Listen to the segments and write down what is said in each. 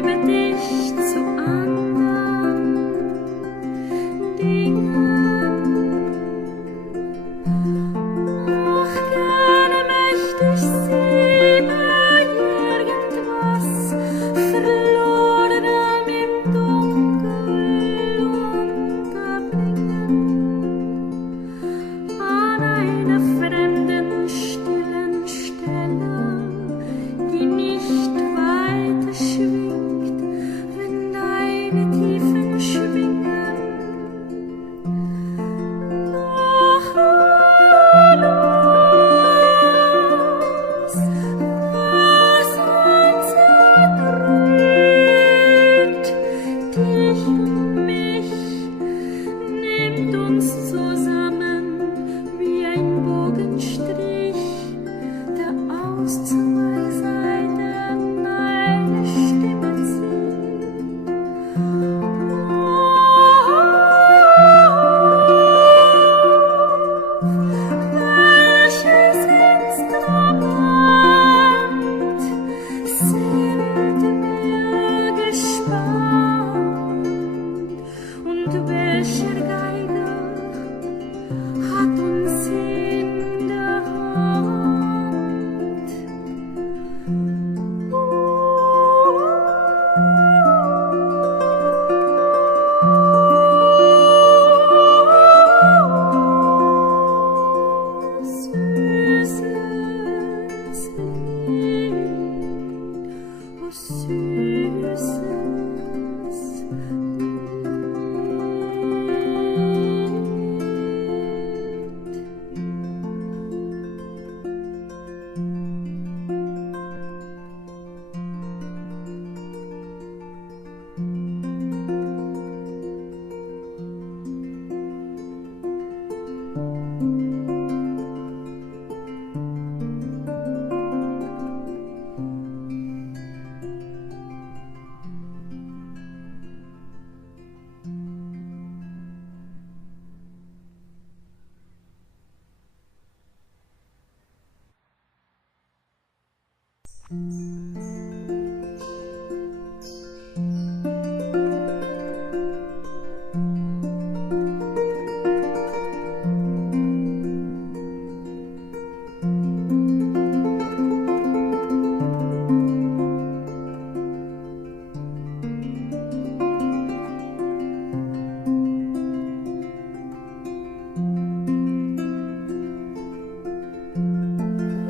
über dich zu anderen Dingen. Auch gerne möchte ich sehen, irgendwas Verlorenem im Dunkel unterbringen, an einer fremden, stillen Stelle, die nicht weiter schwingt, wenn deine Tiefen schwingen. Doch alles, was uns erdrückt, dich und mich, nimmt uns zusammen wie ein Bogenstrich, der aus zwei Seiten eine Stimme zieht. Welches Instrument sind wir gespannt, und welcher Geiger hat uns in der Hand? Süßes Lied, oh süßes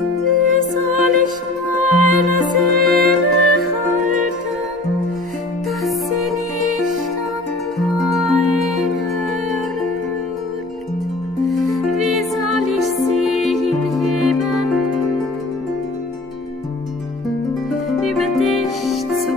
Wie soll ich meine Seele halten, dass sie nicht an meine rührt? Wie soll ich sie hinheben, über dich zu